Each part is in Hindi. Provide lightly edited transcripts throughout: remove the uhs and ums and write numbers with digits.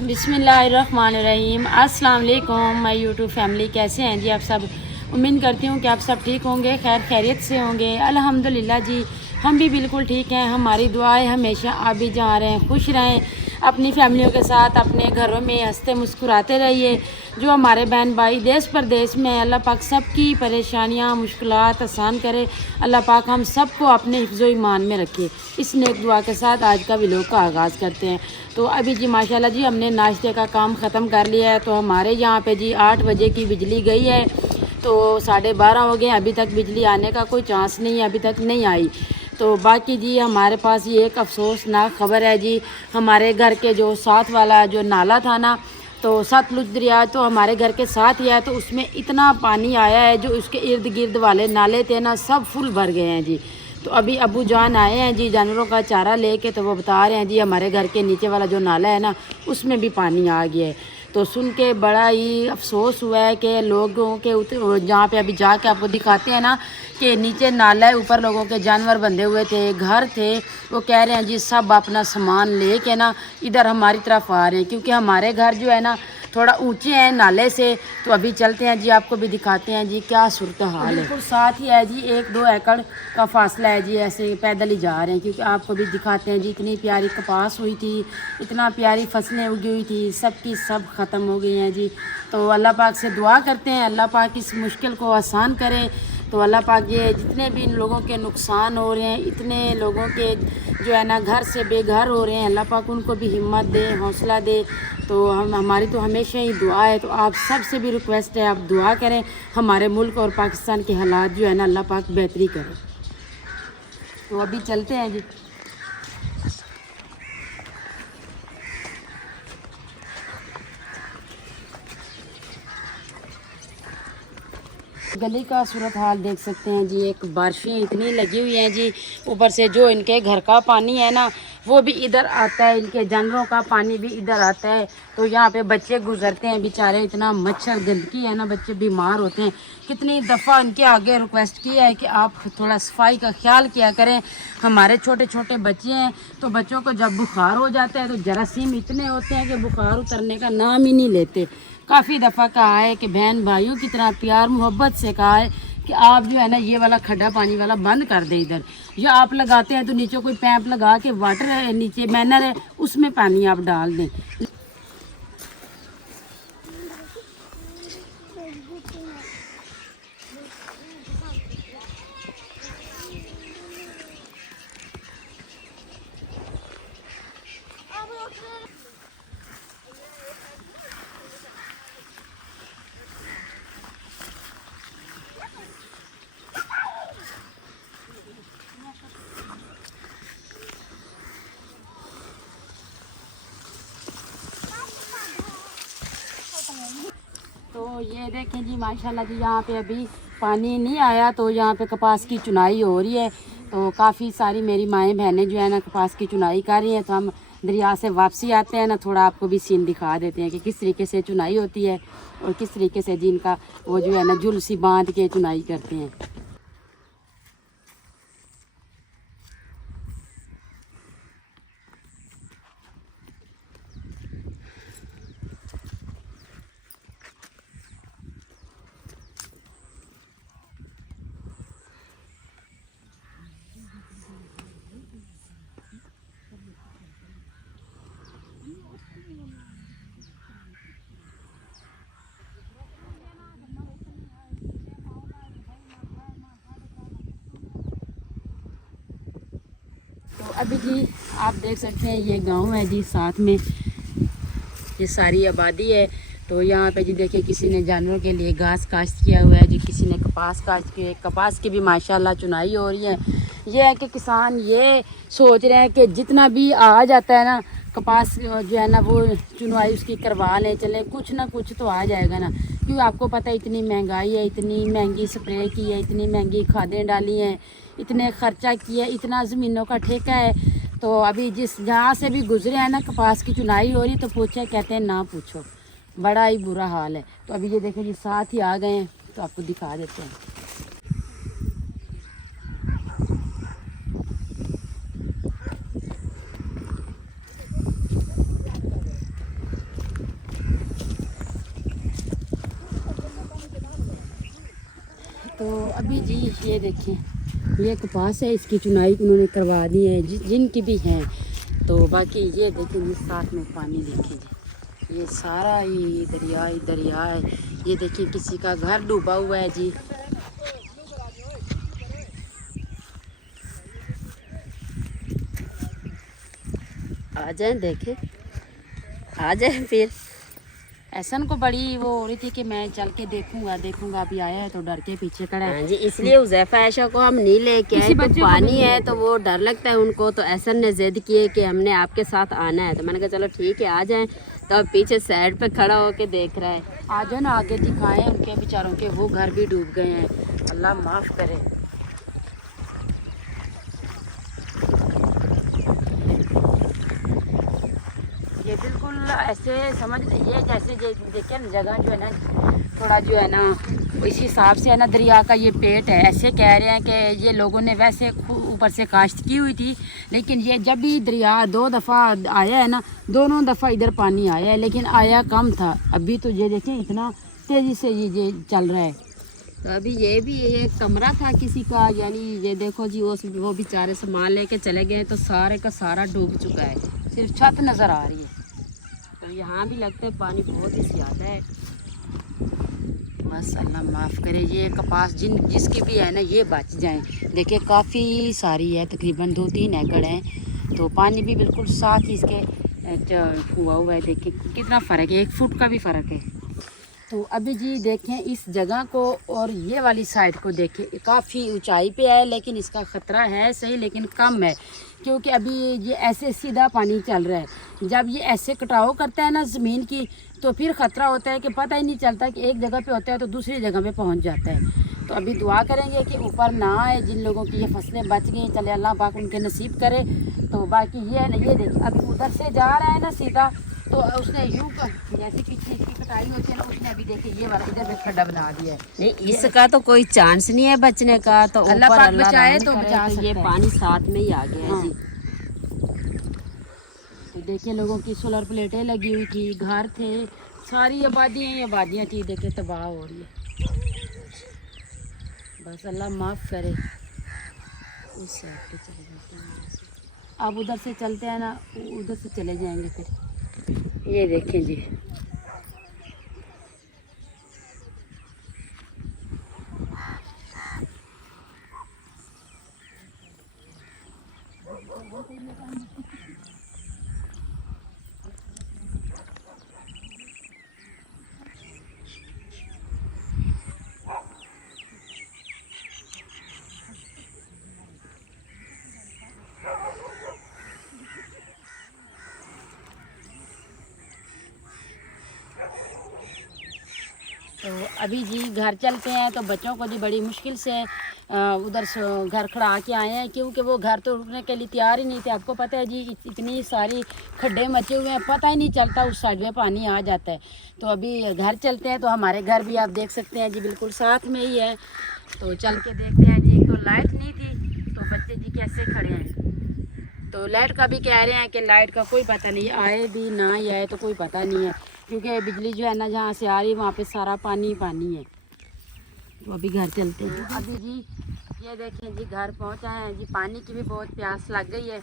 बिस्मिल्लाहिर्रहमानिर्रहीम। अस्सलाम वालेकुम माय यूट्यूब फैमिली। कैसे हैं जी आप सब? उम्मीद करती हूँ कि आप सब ठीक होंगे, खैर खैरियत से होंगे। अल्हम्दुलिल्लाह जी, हम भी बिल्कुल ठीक हैं। हमारी दुआएं हमेशा आप भी जहाँ रहें खुश रहें, अपनी फैमिलियों के साथ अपने घरों में हंसते मुस्कुराते रहिए। जो हमारे बहन भाई देश परदेश में हैं, अल्लाह पाक सबकी परेशानियाँ मुश्किलात आसान करे। अल्लाह पाक हम सबको अपने हिफ्ज़ो ईमान में रखे। इस नेक दुआ के साथ आज का व्लॉग का आगाज़ करते हैं। तो अभी जी माशाल्लाह जी हमने नाश्ते का काम ख़त्म कर लिया है। तो हमारे यहाँ पे जी 8 बजे की बिजली गई है, तो 12:30 हो गए, अभी तक बिजली आने का कोई चांस नहीं है, अभी तक नहीं आई। तो बाकी जी हमारे पास ये एक अफसोसनाक ख़बर है जी, हमारे घर के जो साथ वाला जो नाला था ना, तो सतलुज दरिया तो हमारे घर के साथ ही है, तो उसमें इतना पानी आया है जो उसके इर्द गिर्द वाले नाले थे ना सब फुल भर गए हैं जी। तो अभी अबू जान आए हैं जी जानवरों का चारा लेके, तो वो बता रहे हैं जी हमारे घर के नीचे वाला जो नाला है ना उसमें भी पानी आ गया है। तो सुन के बड़ा ही अफसोस हुआ है कि लोगों के जहाँ पे अभी जाके आपको दिखाते हैं ना कि नीचे नाला है, ऊपर लोगों के जानवर बंधे हुए थे, घर थे, वो कह रहे हैं जी सब अपना सामान ले के ना इधर हमारी तरफ आ रहे हैं, क्योंकि हमारे घर जो है ना थोड़ा ऊंचे हैं नाले से। तो अभी चलते हैं जी, आपको भी दिखाते हैं जी क्या सूरत हाल है। बिल्कुल साथ ही है जी, 1-2 एकड़ का फासला है जी, ऐसे पैदल ही जा रहे हैं, क्योंकि आपको भी दिखाते हैं जी इतनी प्यारी कपास हुई थी, इतना प्यारी फसलें उगी हुई थी, सब की सब ख़त्म हो गई हैं जी। तो अल्लाह पाक से दुआ करते हैं अल्लाह पाक इस मुश्किल को आसान करे। तो अल्लाह पाक ये जितने भी इन लोगों के नुकसान हो रहे हैं, इतने लोगों के जो है ना घर से बेघर हो रहे हैं, अल्लाह पाक उनको भी हिम्मत दे, हौसला दे। तो हमारी तो हमेशा ही दुआ है। तो आप सब से भी रिक्वेस्ट है, आप दुआ करें हमारे मुल्क और पाकिस्तान के हालात जो है ना अल्लाह पाक बेहतरी करे। तो अभी चलते हैं जी। गली का सूरत हाल देख सकते हैं जी, एक बारिशें इतनी लगी हुई हैं जी, ऊपर से जो इनके घर का पानी है ना वो भी इधर आता है, इनके जानवरों का पानी भी इधर आता है। तो यहाँ पे बच्चे गुजरते हैं बेचारे, इतना मच्छर गंदगी है ना, बच्चे बीमार होते हैं। कितनी दफ़ा इनके आगे रिक्वेस्ट की है कि आप थोड़ा सफाई का ख्याल किया करें। हमारे छोटे छोटे बच्चे हैं, तो बच्चों को जब बुखार हो जाता है तो जरासीम इतने होते हैं कि बुखार उतरने का नाम ही नहीं लेते। काफ़ी दफ़ा कहा है कि बहन भाइयों की तरह प्यार मोहब्बत से कहा है कि आप जो है ना ये वाला खड्डा पानी वाला बंद कर दें इधर, या आप लगाते हैं तो नीचे कोई पैप लगा के वाटर है नीचे मैनर है उसमें पानी आप डाल दें। तो ये देखें जी माशाल्लाह जी, यहाँ पे अभी पानी नहीं आया, तो यहाँ पे कपास की चुनाई हो रही है। तो काफ़ी सारी मेरी माएँ बहनें जो है ना कपास की चुनाई कर रही हैं। तो हम दरिया से वापसी आते हैं ना, थोड़ा आपको भी सीन दिखा देते हैं कि किस तरीके से चुनाई होती है और किस तरीके से जिनका वो जो है ना झुलसी बांध के चुनाई करते हैं। तो अभी जी आप देख सकते हैं ये गांव है जी, साथ में ये सारी आबादी है। तो यहाँ पे जी देखिए किसी ने जानवरों के लिए घास काश्त किया हुआ है जी, किसी ने कपास काश्त की, कपास की भी माशाल्लाह चुनाई हो रही है। ये है कि किसान ये सोच रहे हैं कि जितना भी आ जाता है ना कपास जो है ना वो चुनवाई उसकी करवा लें, चले कुछ ना कुछ तो आ जाएगा ना। क्योंकि आपको पता है इतनी महंगाई है, इतनी महंगी स्प्रे की है, इतनी महंगी खादें डाली हैं, इतने खर्चा किया, इतना ज़मीनों का ठेका है। तो अभी जिस जहाँ से भी गुजरे हैं ना कपास की चुनाई हो रही, तो पूछे कहते हैं ना पूछो, बड़ा ही बुरा हाल है। तो अभी ये देखें जी साथ ही आ गए हैं, तो आपको दिखा देते हैं। तो अभी जी ये देखें, ये कपास है, इसकी चुनाई उन्होंने करवा दी है जिनकी भी हैं। तो बाकी ये देखें जी, साथ में पानी देखें जी, ये सारा ही दरिया ही दरिया है। ये देखिए किसी का घर डूबा हुआ है जी। आ जाए देखें, आ जाए फिर। ऐसन को बड़ी वो हो रही थी कि मैं चल के देखूंगा देखूंगा, अभी आया है तो डर के पीछे खड़ा है। हाँ जी, इसलिए हुज़ैफा आयशा को हम नहीं लेके आए, तो पानी है तो वो डर लगता है उनको। तो ऐसा ने जिद किए कि हमने आपके साथ आना है, तो मैंने कहा चलो ठीक है आ जाएं। तो अब पीछे साइड पे खड़ा होके देख रहा है। आ जाओ ना, आगे दिखाएं उनके बेचारों के, वो घर भी डूब गए हैं, अल्लाह माफ़ करे। ये बिल्कुल ऐसे समझ, ये जैसे देखिए ना जगह जो है ना, थोड़ा जो है ना इसी हिसाब से है ना, दरिया का ये पेट है। ऐसे कह रहे हैं कि ये लोगों ने वैसे ऊपर से काश्त की हुई थी, लेकिन ये जब भी दरिया 2 दफ़ा आया है ना, दोनों दफ़ा इधर पानी आया है, लेकिन आया कम था। अभी तो ये देखें इतना तेज़ी से ये चल रहा है। तो अभी ये भी ये कमरा था किसी का, यानी ये देखो जी वो बेचारे सामान लेके चले गए तो सारे का सारा डूब चुका है, सिर्फ छत नज़र आ रही है। तो यहाँ भी लगता है पानी बहुत ही ज़्यादा है। बस अल्लाह माफ़ करे, ये कपास जिसकी भी है ना ये बच जाए। देखिए काफ़ी सारी है, तकरीबन 2-3 एकड़ है, तो पानी भी बिल्कुल साथ ही इसके हुआ हुआ है। देखिए कितना फ़र्क है, 1 फुट का भी फ़र्क है। तो अभी जी देखें इस जगह को और ये वाली साइड को देखें, काफ़ी ऊंचाई पे है, लेकिन इसका ख़तरा है सही लेकिन कम है, क्योंकि अभी ये ऐसे सीधा पानी चल रहा है। जब ये ऐसे कटाव करता है ना ज़मीन की, तो फिर ख़तरा होता है कि पता ही नहीं चलता कि एक जगह पे होता है तो दूसरी जगह पे पहुंच जाता है। तो अभी दुआ करेंगे कि ऊपर ना आए, जिन लोगों की ये फसलें बच गई चले अल्लाह पाक उनके नसीब करे। तो बाकी ये देखिए अभी उधर से जा रहा है ना सीधा, तो उसने यूँ जैसे पीछे इसकी कटाई होती है ना, उसने अभी देखिए ये वाला इधर पे खड्डा बना दिया है। नहीं, इसका तो कोई चांस नहीं है बचने का। तो अल्लाह ऊपर पाक अल्लाह बचाए रहम तो करे, बचा तो सकता ये है। पानी साथ में ही आ गया है हाँ। जी। तो देखिए लोगों की सोलर प्लेटें लगी हुई थी, घर थे, सारी आबादियाँ थी, देखिए तबाह हो रही है। बस अल्लाह माफ़ करे। उस साइड पे चले जाते हैं, अब उधर से चलते हैं ना, उधर से चले जाएंगे फिर। ये देखें जी, तो अभी जी घर चलते हैं। तो बच्चों को जी बड़ी मुश्किल से उधर से घर खड़ा के आए हैं, क्योंकि वो घर तो रुकने के लिए तैयार ही नहीं थे। आपको पता है जी इतनी सारी खड्डे मचे हुए हैं, पता ही नहीं चलता उस साइड में पानी आ जाता है। तो अभी घर चलते हैं। तो हमारे घर भी आप देख सकते हैं जी बिल्कुल साथ में ही है। तो चल के देखते हैं जी। तो लाइट नहीं थी, तो बच्चे जी कैसे खड़े हैं। तो लाइट का भी कह रहे हैं कि लाइट का कोई पता नहीं, आए भी ना ही आए तो कोई पता नहीं है, क्योंकि बिजली जो है ना जहाँ से आ रही है वहाँ पे सारा पानी पानी है। तो अभी घर चलते हैं। अभी जी ये देखें जी घर पहुँचा है जी, पानी की भी बहुत प्यास लग गई है।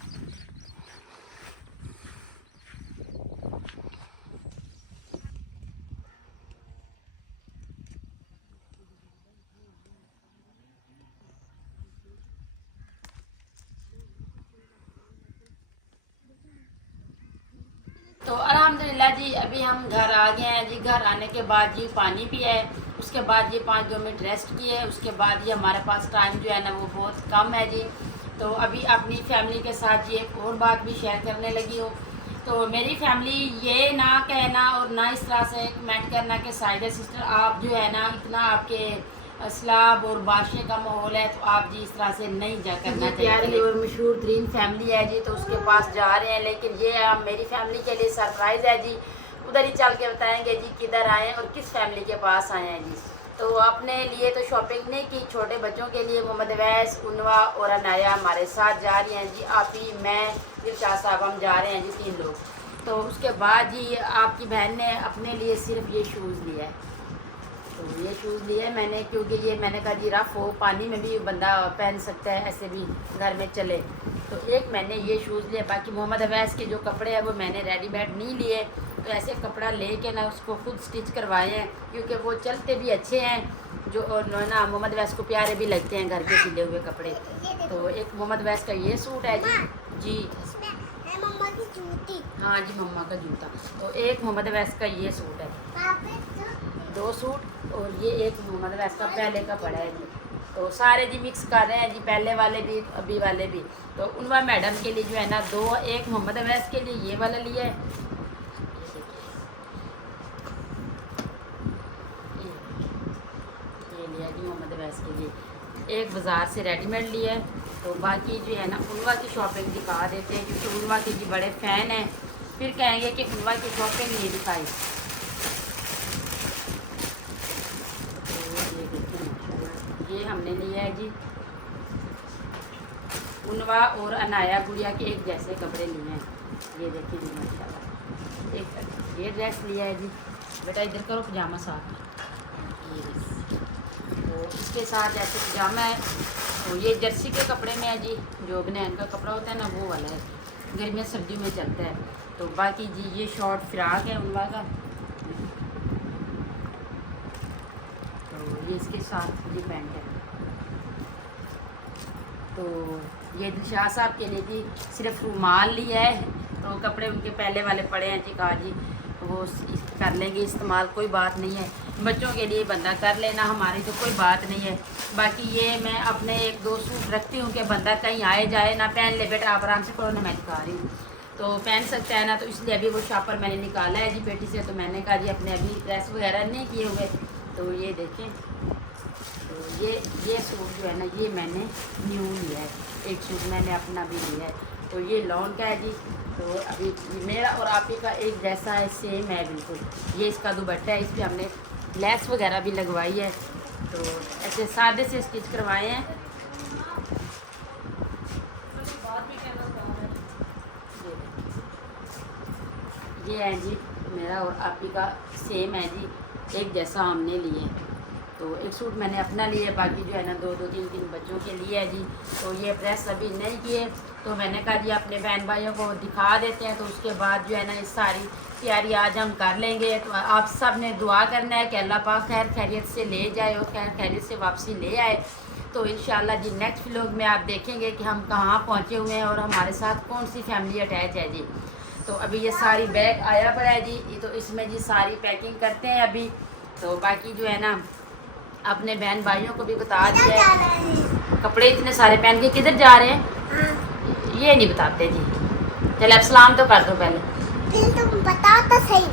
तो अल्हम्दुलिल्लाह जी अभी हम घर आ गए हैं जी। घर आने के बाद जी पानी पिया है, उसके बाद ये 5-2 मिनट रेस्ट किए है। उसके बाद ये हमारे पास टाइम जो है ना वो बहुत कम है जी। तो अभी अपनी फैमिली के साथ ये एक और बात भी शेयर करने लगी हूँ। तो मेरी फैमिली ये ना कहना और ना इस तरह से कमेंट करना कि साहिदा सिस्टर आप जो है ना इतना आपके असलाब और बादशाह का माहौल है तो आप जी इस तरह से नहीं जा करना चाहिए। प्यारी और मशहूर तरीन फैमिली है जी, तो उसके पास जा रहे हैं। लेकिन ये आप मेरी फैमिली के लिए सरप्राइज़ है जी। उधर ही चल के बताएंगे जी किधर आए हैं और किस फैमिली के पास आए हैं जी। तो अपने लिए तो शॉपिंग नहीं की, छोटे बच्चों के लिए मोहम्मद अवैस, उनवा और अनाया हमारे साथ जा रही हैं जी। आप ही, मैं, दिलशाह साहब, हम जा रहे हैं जी 3 लोग। तो उसके बाद जी आपकी बहन ने अपने लिए सिर्फ ये शूज़ लिया है। तो ये शूज़ लिए मैंने, क्योंकि ये मैंने कहा जी रफ़ हो, पानी में भी बंदा पहन सकता है, ऐसे भी घर में चले। तो एक मैंने ये शूज़ लिए। बाकी मोहम्मद अवैस के जो कपड़े हैं वो मैंने रेडीमेड नहीं लिए, तो ऐसे कपड़ा ले के ना उसको खुद स्टिच करवाए हैं, क्योंकि वो चलते भी अच्छे हैं, जो और ना मोहम्मद अवैस को प्यारे भी लगते हैं घर के सिले हुए कपड़े। तो एक मोहम्मद अवैस का ये सूट है जी मम्मा की जूती। हाँ जी, मम्मा का जूता। तो एक मोहम्मद अवैस का ये सूट है, 2 सूट, और ये एक मोहम्मद अवैस का पहले का पड़ा है जी। तो सारे जी मिक्स कर रहे हैं जी, पहले वाले भी अभी वाले भी। तो उनवा मैडम के लिए जो है ना 2, एक मोहम्मद अवैस के लिए ये वाला लिया है, ये लिया जी मोहम्मद अवैस के लिए। एक बाज़ार से रेडीमेड लिया है। तो बाकी जो है ना उनवा की शॉपिंग दिखा देते हैं, क्योंकि उनवा के जी बड़े फ़ैन हैं, फिर कहेंगे कि उनवा की शॉपिंग नहीं दिखाई। ये हमने लिया है जी, उनवा और अनाया गुड़िया के एक जैसे कपड़े लिए हैं। ये देखिए जी माशाल्लाह, एक ये ड्रेस लिया है जी। बेटा इधर करो, पजामा साथ में, ये देखिए। तो इसके साथ जैसे पजामा है, तो ये जर्सी के कपड़े में है जी, जो बनियान का कपड़ा होता है ना वो वाला है, गर्मियों सर्दियों में चलता है। तो बाकी जी ये शॉर्ट फ्राक है उनवा का, तो ये इसके साथ ये पैंट है। तो ये दिलशाद साहब के लिए जी सिर्फ रुमाल लिया है, तो कपड़े उनके पहले वाले पड़े हैं जी, कहा जी वो कर लेंगे इस्तेमाल, कोई बात नहीं है, बच्चों के लिए बंदा कर लेना, हमारी तो कोई बात नहीं है। बाकी ये मैं अपने 1-2 सूट रखती हूँ कि बंदा कहीं आए जाए ना, पहन ले बेटा आप आराम से पढ़ो ना, मैं दिखा रही हूँ, तो पहन सकता है ना। तो इसलिए अभी वो शॉपर मैंने निकाला है जी पेटी से, तो मैंने कहा जी अपने अभी प्रेस वगैरह नहीं किए हुए। तो ये देखें, तो ये सूट जो है ना ये मैंने न्यू लिया है, एक सूट मैंने अपना भी लिया है। तो ये लॉन का है जी, तो अभी मेरा और आप ही का एक जैसा है, सेम है बिल्कुल। ये इसका दुपट्टा है, इस पर हमने लेस वगैरह भी लगवाई है, तो ऐसे सादे से स्टिच करवाए हैं। ये है जी मेरा और आप ही का सेम है जी, एक जैसा हमने लिए हैं। तो एक सूट मैंने अपना लिया, बाकी जो है ना 2-2, 3-3 बच्चों के लिए है जी। तो ये प्रेस अभी नहीं किए, तो मैंने कहा जी अपने बहन भाइयों को दिखा देते हैं, तो उसके बाद जो है ना इस सारी तैयारी आज हम कर लेंगे। तो आप सब ने दुआ करना है कि अल्लाह पाक खैर खैरियत से ले जाए और खैर खैरियत से वापसी ले आए। तो इंशाल्लाह जी नेक्स्ट व्लॉग में आप देखेंगे कि हम कहाँ पहुँचे हुए हैं और हमारे साथ कौन सी फैमिली अटैच है जी। तो अभी ये सारी बैग आया पड़ा है जी, तो इसमें जी सारी पैकिंग करते हैं अभी। तो बाकी जो है ना अपने बहन भाइयों को भी बता दिया है, कपड़े इतने सारे पहन के किधर जा रहे हैं ये नहीं बताते जी। चले अब सलाम तो कर दो पहले, तुम बताओ तो सही,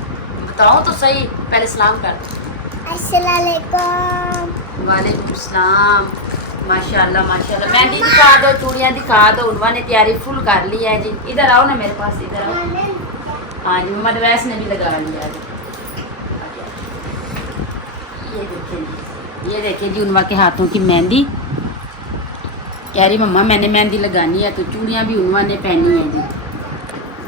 बताओ तो सही, पहले सलाम कर दो। अस्सलाम वालेकुम। वालेकुम सलाम। माशाल्लाह माशाल्लाह, मेहंदी दिखा दो, चूड़ियाँ दिखा दो, उनवा ने तैयारी फुल कर ली है जी। इधर आओ ना मेरे पास, इधर आओ। हाँ जी, मोहम्मद अवैस ने भी लगा लिया जी। ये देखिए जी, ये देखिए जी उनवा के हाथों की मेहंदी, कह रही मम्मा मैंने मेहंदी लगानी है। तो चूड़ियाँ भी उनवा ने पहनी है जी,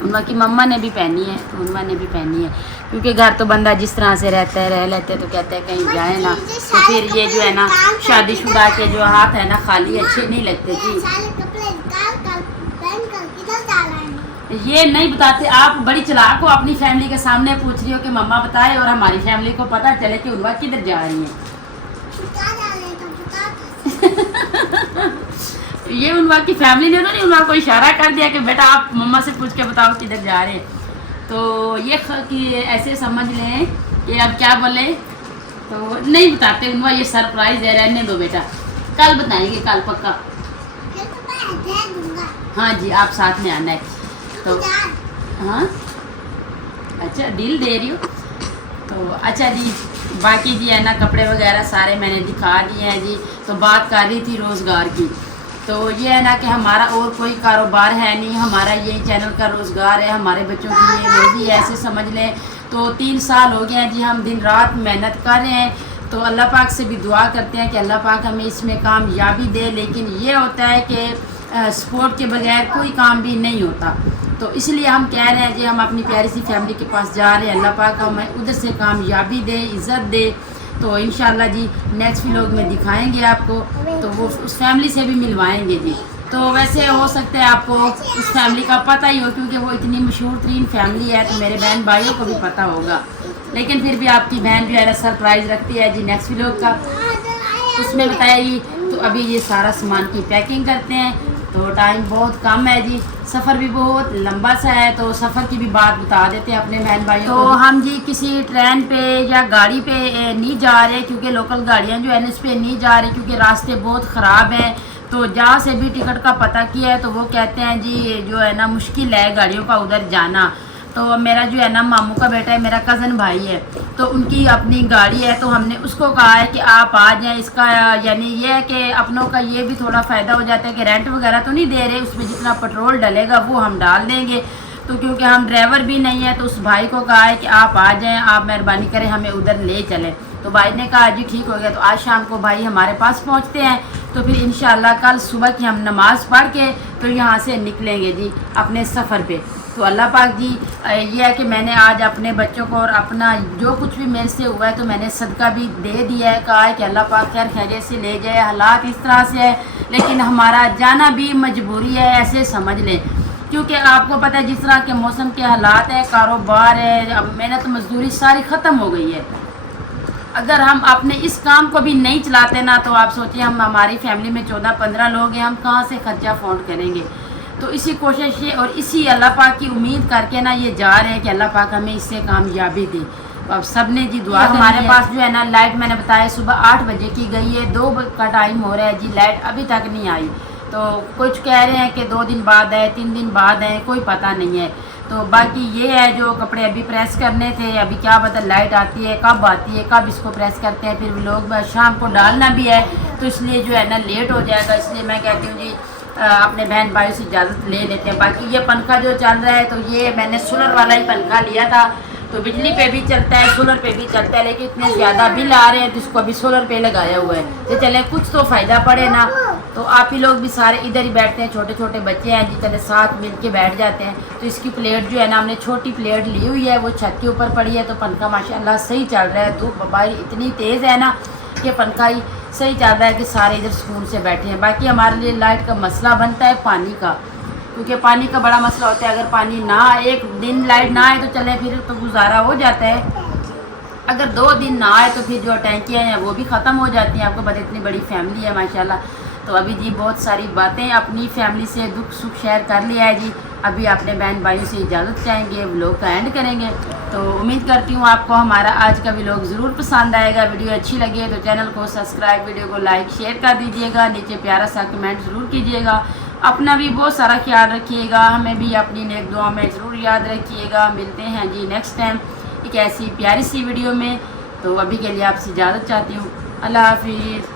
उनवा की मम्मा ने भी पहनी है, तो उनवा ने भी पहनी है, क्योंकि घर तो बंदा जिस तरह से रहता है रह लेते हैं, तो कहते हैं कहीं जाए ना, तो फिर ये जो है ना शादीशुदा के जो हाथ है ना खाली अच्छे नहीं लगते जी। सारे कपड़े निकाल कर पहन कर किधर जा रहे हैं? ये नहीं बताते, आप बड़ी चालाक हो, अपनी फैमिली के सामने पूछ रही हो कि मम्मा बताए, और हमारी फैमिली को पता चले कि उनवा किधर जा रही है। कहाँ जा रहे हैं तुम बता। ये उनवा की फैमिली ने तो नहीं उनवा को इशारा कर दिया कि बेटा आप मम्मा से पूछ के बताओ किधर जा रहे हैं। तो ये कि ऐसे समझ लें कि अब क्या बोले, तो नहीं बताते उनवा, ये सरप्राइज है, रहने दो बेटा, कल बताएंगे, कल पक्का। फिर तो मैं दे दूंगा। हाँ जी, आप साथ में आना है। तो हाँ अच्छा डील दे रही हो। तो अच्छा जी, बाकी जी है ना कपड़े वगैरह सारे मैंने दिखा दिए हैं जी। तो बात कर रही थी रोज़गार की, तो ये है ना कि हमारा और कोई कारोबार है नहीं, हमारा यही चैनल का रोज़गार है, हमारे बच्चों के लिए वो भी ऐसे समझ लें। तो 3 साल हो गए हैं जी, हम दिन रात मेहनत कर रहे हैं। तो अल्लाह पाक से भी दुआ करते हैं कि अल्लाह पाक हमें इसमें कामयाबी दे, लेकिन ये होता है कि सपोर्ट के बगैर कोई काम भी नहीं होता। तो इसलिए हम कह रहे हैं कि हम अपनी प्यारी सी फैमिली के पास जा रहे हैं, अल्लाह पाक हमें उधर से कामयाबी दे, इज़्ज़त दे, तो इंशाल्लाह जी नेक्स्ट व्लॉग में दिखाएंगे आपको, तो वो उस फैमिली से भी मिलवाएंगे जी। तो वैसे हो सकता है आपको उस फैमिली का पता ही हो, क्योंकि वो इतनी मशहूर तरीन फैमिली है, तो मेरे बहन भाइयों को भी पता होगा। लेकिन फिर भी आपकी बहन जो है ना सरप्राइज़ रखती है जी नेक्स्ट व्लॉग का, उसमें बताएगी। तो अभी ये सारा सामान की पैकिंग करते हैं, तो टाइम बहुत कम है जी, सफ़र भी बहुत लंबा सा है, तो सफ़र की भी बात बता देते हैं अपने बहन भाइयों को। तो हम जी किसी ट्रेन पे या गाड़ी पे नहीं जा रहे, क्योंकि लोकल गाड़ियाँ जो है ना इस पर नहीं जा रही, क्योंकि रास्ते बहुत ख़राब हैं। तो जहाँ से भी टिकट का पता किया है तो वो कहते हैं जी जो है ना मुश्किल है गाड़ियों का उधर जाना। तो मेरा जो है ना मामू का बेटा है, मेरा कज़न भाई है, तो उनकी अपनी गाड़ी है, तो हमने उसको कहा है कि आप आ जाएं। इसका यानी ये है कि अपनों का ये भी थोड़ा फ़ायदा हो जाता है कि रेंट वगैरह तो नहीं दे रहे, उसमें जितना पेट्रोल डलेगा वो हम डाल देंगे। तो क्योंकि हम ड्राइवर भी नहीं है, तो उस भाई को कहा है कि आप आ जाएं, आप मेहरबानी करें हमें उधर ले चलें। तो भाई ने कहा जी ठीक हो गया। तो आज शाम को भाई हमारे पास पहुंचते हैं, तो फिर इंशाल्लाह कल सुबह की हम नमाज़ पढ़ के तो यहाँ से निकलेंगे जी अपने सफ़र पे। तो अल्लाह पाक जी ये है कि मैंने आज अपने बच्चों को और अपना जो कुछ भी मेरे से हुआ है तो मैंने सदका भी दे दिया है, कहा है कि अल्लाह पाक खैर खैरियत से ले जाए। हालात इस तरह से है, लेकिन हमारा जाना भी मजबूरी है, ऐसे समझ लें, क्योंकि आपको पता है जिस तरह के मौसम के हालात हैं, कारोबार है, मेहनत मजदूरी सारी ख़त्म हो गई है। अगर हम अपने इस काम को भी नहीं चलाते ना, तो आप सोचिए हम हमारी फैमिली में 14-15 लोग हैं, हम कहाँ से खर्चा अफोर्ड करेंगे। तो इसी कोशिश से और इसी अल्लाह पाक की उम्मीद करके ना ये जा रहे हैं कि अल्लाह पाक हमें इससे कामयाबी दे। तो अब सब ने जी दुआ हमारे पास जो है ना लाइट मैंने बताया सुबह 8 बजे की गई है, 2 का टाइम हो रहा है जी, लाइट अभी तक नहीं आई। तो कुछ कह रहे हैं कि 2 दिन बाद है, 3 दिन बाद है, कोई पता नहीं है। तो बाकी ये है जो कपड़े अभी प्रेस करने थे, अभी क्या पता लाइट आती है कब आती है, कब इसको प्रेस करते हैं, फिर लोग शाम को डालना भी है, तो इसलिए जो है ना लेट हो जाएगा। इसलिए मैं कहती हूँ जी अपने बहन भाई से इजाज़त ले लेते हैं। बाकी ये पंखा जो चल रहा है तो ये मैंने सोलर वाला ही पंखा लिया था, तो बिजली पे भी चलता है सोलर पे भी चलता है, लेकिन इतने ज़्यादा बिल आ रहे हैं तो इसको अभी सोलर पे लगाया हुआ है। तो चले कुछ तो फ़ायदा पड़े ना। तो आप ही लोग भी सारे इधर ही बैठते हैं, छोटे छोटे बच्चे हैं जी, चले साथ मिल के बैठ जाते हैं। तो इसकी प्लेट जो है ना हमने छोटी प्लेट ली हुई है, वो छत के ऊपर पड़ी है, तो पंखा माशाल्लाह सही चल रहा है। धूप बाहर इतनी तेज़ है ना कि पंखा ही सही चल रहा है कि सारे इधर सुकून से बैठे हैं। बाकी हमारे लिए लाइट का मसला बनता है पानी का, क्योंकि पानी का बड़ा मसला होता है। अगर पानी ना एक दिन लाइट ना आए तो चले फिर तो गुजारा हो जाता है, अगर 2 दिन ना आए तो फिर जो टैंकियाँ हैं वो भी ख़त्म हो जाती हैं। आपको पता इतनी बड़ी फैमिली है माशाल्लाह। तो अभी जी बहुत सारी बातें अपनी फैमिली से दुख सुख शेयर कर लिया है जी। अभी अपने बहन भाइयों से इजाज़त चाहेंगे, व्लॉग का एंड करेंगे। तो उम्मीद करती हूँ आपको हमारा आज का व्लॉग ज़रूर पसंद आएगा। वीडियो अच्छी लगे तो चैनल को सब्सक्राइब, वीडियो को लाइक शेयर कर दीजिएगा, नीचे प्यारा सा कमेंट ज़रूर कीजिएगा। अपना भी बहुत सारा ख्याल रखिएगा, हमें भी अपनी नेक दुआ में ज़रूर याद रखिएगा। मिलते हैं जी नेक्स्ट टाइम एक ऐसी प्यारी सी वीडियो में। तो अभी के लिए आपसे इजाज़त चाहती हूँ। अल्लाह हाफिज़।